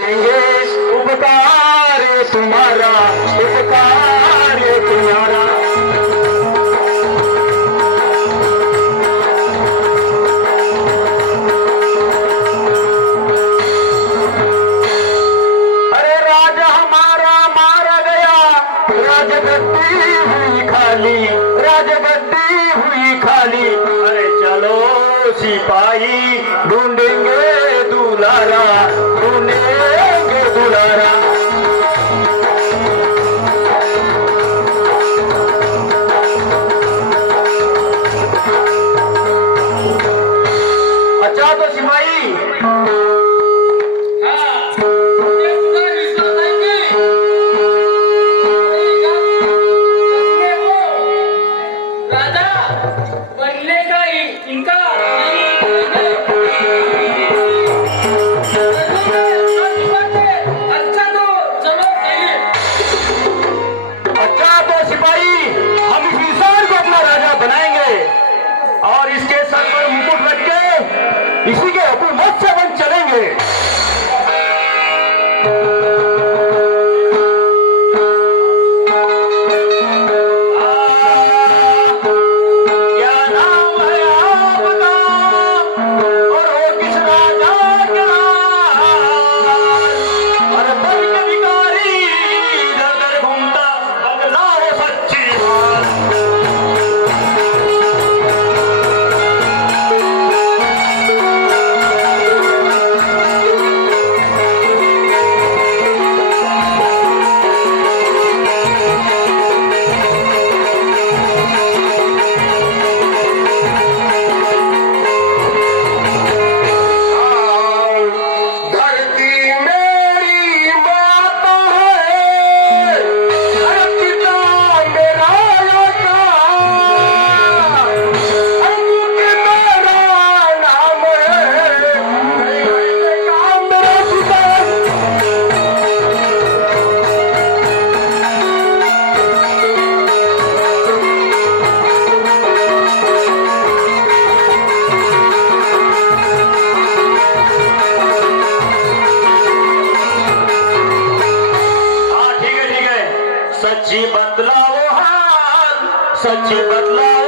उपकार ये तुम्हारा, उपकार ये तुम्हारा। अरे राजा हमारा मारा गया, राजगद्दी हुई खाली, राजगद्दी हुई खाली। अरे चलो सिपाही ढूंढेंगे दुलारा, ढूंढेंगे दुलारा। अच्छा तो सिपाही बनने का इनका अच्छा तो चलो चाहिए। अच्छा तो सिपाही हम इस इंसान को अपना राजा बनाएंगे और इसके सर पर मुकुट रख के इसी के हुकूमत से बन चलेंगे। क्या नाम है आपका और वो किस राजा का? अरे बन के भिखारी दर दर घूमता अगला हो सच्ची बात। धरती मेरी माता है, अरे पिता मेरा लड़का, अंक मेरा नाम है, काम मेरा पिता। हाँ ठीक है, सच्ची बतलाओ हाल, सच्ची बतलाओ